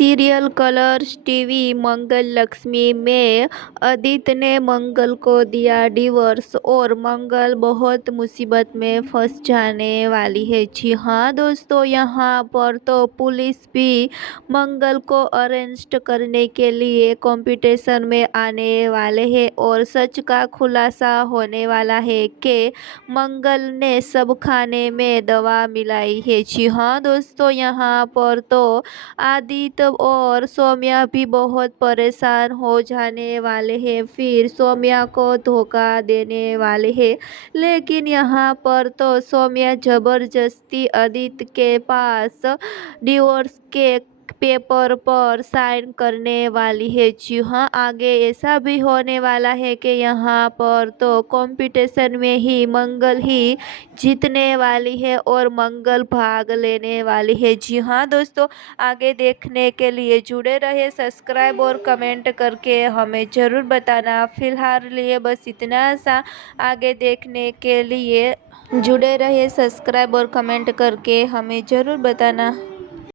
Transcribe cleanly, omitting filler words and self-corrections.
Serial Colors TV मंगल लक्ष्मी में आदित्य ने मंगल को दिया डिवोर्स और मंगल बहुत मुसीबत में फंस जाने वाली है। जी हाँ दोस्तों, यहाँ पर तो पुलिस भी मंगल को अरेस्ट करने के लिए कंपटीशन में आने वाले हैं और सच का खुलासा होने वाला है कि मंगल ने सब खाने में दवा मिलाई है। जी हाँ दोस्तों, यहाँ पर तो आदित्य और सौम्या भी बहुत परेशान हो जाने वाले हैं, फिर सौम्या को धोखा देने वाले हैं। लेकिन यहाँ पर तो सौम्या जबरदस्ती आदित्य के पास डिवोर्स के पेपर पर साइन करने वाली है। जी हाँ, आगे ऐसा भी होने वाला है कि यहाँ पर तो कंपटीशन में ही मंगल ही जीतने वाली है और मंगल भाग लेने वाली है। जी हाँ दोस्तों, आगे देखने के लिए जुड़े रहे, सब्सक्राइब और कमेंट करके हमें ज़रूर बताना। फिलहाल लिए बस इतना सा, आगे देखने के लिए जुड़े रहे, सब्सक्राइब और कमेंट करके हमें ज़रूर बताना।